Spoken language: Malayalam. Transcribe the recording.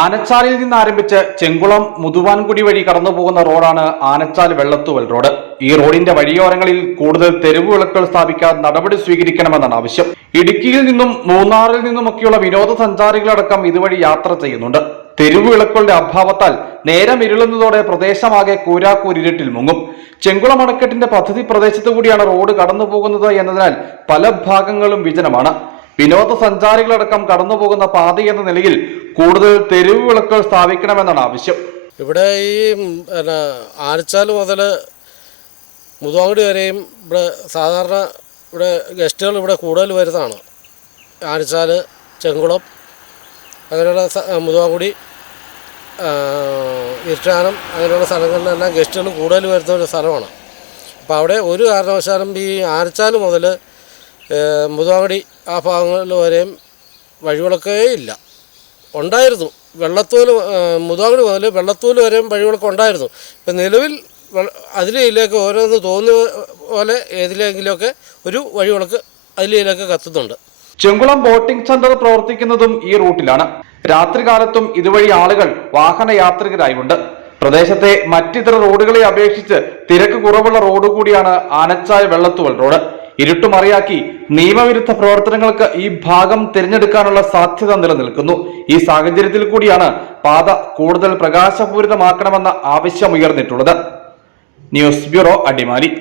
ആനച്ചാലിൽ നിന്ന് ആരംഭിച്ച് ചെങ്കുളം മുതുവാൻകുടി വഴി കടന്നുപോകുന്ന റോഡാണ് ആനച്ചാൽ വെള്ളത്തൂവൽ റോഡ്. ഈ റോഡിന്റെ വഴിയോരങ്ങളിൽ കൂടുതൽ തെരുവ് വിളക്കുകൾ സ്ഥാപിക്കാൻ നടപടി സ്വീകരിക്കണമെന്നാണ് ആവശ്യം. ഇടുക്കിയിൽ നിന്നും മൂന്നാറിൽ നിന്നുമൊക്കെയുള്ള വിനോദസഞ്ചാരികളടക്കം ഇതുവഴി യാത്ര ചെയ്യുന്നുണ്ട്. തെരുവ് വിളക്കുകളുടെ അഭാവത്താൽ നേരം ഇരുളുന്നതോടെ പ്രദേശമാകെ കൂരാക്കൂരിരുട്ടിൽ മുങ്ങും. ചെങ്കുളം അണക്കെട്ടിന്റെ പദ്ധതി പ്രദേശത്തു കൂടിയാണ് റോഡ് കടന്നു പോകുന്നത് എന്നതിനാൽ പല ഭാഗങ്ങളും വിജനമാണ്. വിനോദസഞ്ചാരികളടക്കം കടന്നുപോകുന്ന പാത എന്ന നിലയിൽ കൂടുതൽ തെരുവ് വിളക്കുകൾ സ്ഥാപിക്കണമെന്നാണ് ആവശ്യം. ഇവിടെ ഈ ആനച്ചാൽ മുതൽ മുതുവാങ്കുടി വരെയും ഇവിടെ സാധാരണ ഇവിടെ ഗസ്റ്റുകൾ ഇവിടെ കൂടുതൽ വരുന്നതാണ്. ആനച്ചാൽ, ചെങ്കുളം, അങ്ങനെയുള്ള മുതുവാങ്കുടി, ഇരിട്ടാനം അങ്ങനെയുള്ള സ്ഥലങ്ങളിലെല്ലാം ഗസ്റ്റുകൾ കൂടുതൽ വരുന്ന ഒരു സ്ഥലമാണ്. അപ്പോൾ അവിടെ ഒരു കാരണവശാലും ഈ ആനച്ചാൽ മുതൽ മുതുവാങ്കുടി ആ ഭാഗങ്ങളിൽ വരെയും വഴിവിളക്കേ ഇല്ല. ഉണ്ടായിരുന്നു വെള്ളത്തൂൽ, മുതുവാങ്കുടി മുതൽ വെള്ളത്തൂൽ വരെയും വഴിവിളക്ക് ഉണ്ടായിരുന്നു. ഇപ്പം നിലവിൽ അതിലേക്ക് ഓരോന്ന് തോന്നിയ പോലെ ഏതിലെങ്കിലുമൊക്കെ ഒരു വഴിവിളക്ക് അതിലേക്ക് കത്തുന്നുണ്ട്. ചെങ്കുളം ബോട്ടിംഗ് സെന്റർ പ്രവർത്തിക്കുന്നതും ഈ റൂട്ടിലാണ്. രാത്രികാലത്തും ഇതുവഴി ആളുകൾ വാഹനയാത്രികരായുണ്ട്. പ്രദേശത്തെ മറ്റിതര റോഡുകളെ അപേക്ഷിച്ച് തിരക്ക് കുറവുള്ള റോഡ് കൂടിയാണ് ആനച്ചാൽ വെള്ളത്തൂവൽ റോഡ്. ഇരുട്ടുമറിയാക്കി നിയമവിരുദ്ധ പ്രവർത്തനങ്ങൾക്ക് ഈ ഭാഗം തിരഞ്ഞെടുക്കാനുള്ള സാധ്യത നിലനിൽക്കുന്നു. ഈ സാഹചര്യത്തിൽ കൂടിയാണ് പാത കൂടുതൽ പ്രകാശപൂരിതമാക്കണമെന്ന ആവശ്യമുയർന്നിട്ടുള്ളത്. News bureau, Adimali.